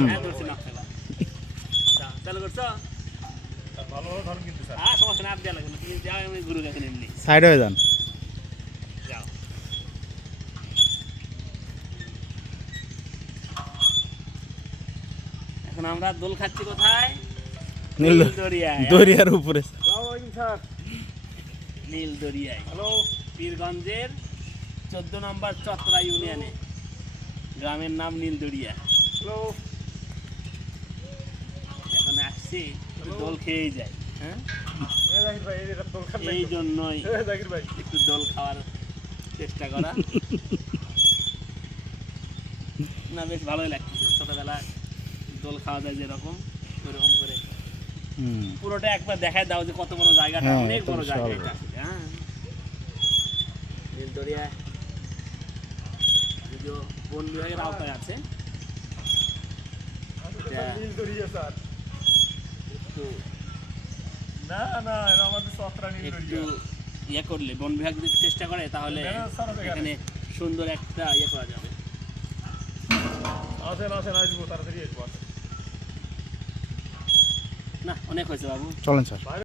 হ্যাঁ ধরছি না খেলা চালু করছো ভালো ধরুন কিন্তু স্যার হ্যাঁ সমস্যা না আর দেওয়া লাগবে না তুমি যাও আমি ঘুরে গেছেন এমনি সাইড হয়ে যান। যাও এখন আমরা দোল খাচ্ছি কোথায় নীলদরিয়ায় দরিয়ার উপরে। স্যার নীলদরিয়ায় হ্যালো পীরগঞ্জের 14 নম্বর চত্রা ইউনিয়নে গ্রামের নাম নীলদরিয়া হ্যালো এখন আসছি একটু দোল খেয়েই যাই হ্যাঁ এই জন্যই একটু দোল খাওয়ার চেষ্টা করা না বেশ ভালোই লাগতেছে ছোটবেলায় দোল খাওয়া যায় যেরকম ওরকম করে পুরোটা একবার দেখায় দাও যে কত বড় জায়গাটা হ্যাঁ, অনেক বড় বিশাল জায়গা বড়। এটা হ্যাঁ নীলদরিয়া যদিও বন বিভাগের আওতায় আছে নীলদরিয়া স্যার একটু না না এটা আমাদের চত্রা একটু নীলদরিয়া ইয়ে করলে বন বিভাগ যদি চেষ্টা করে তাহলে এখানে সুন্দর একটা ইয়ে করা যাবে আসেন আসেন আসবো তাড়াতাড়ি আসবো না অনেক হয়েছে বাবু চলেন স্যার।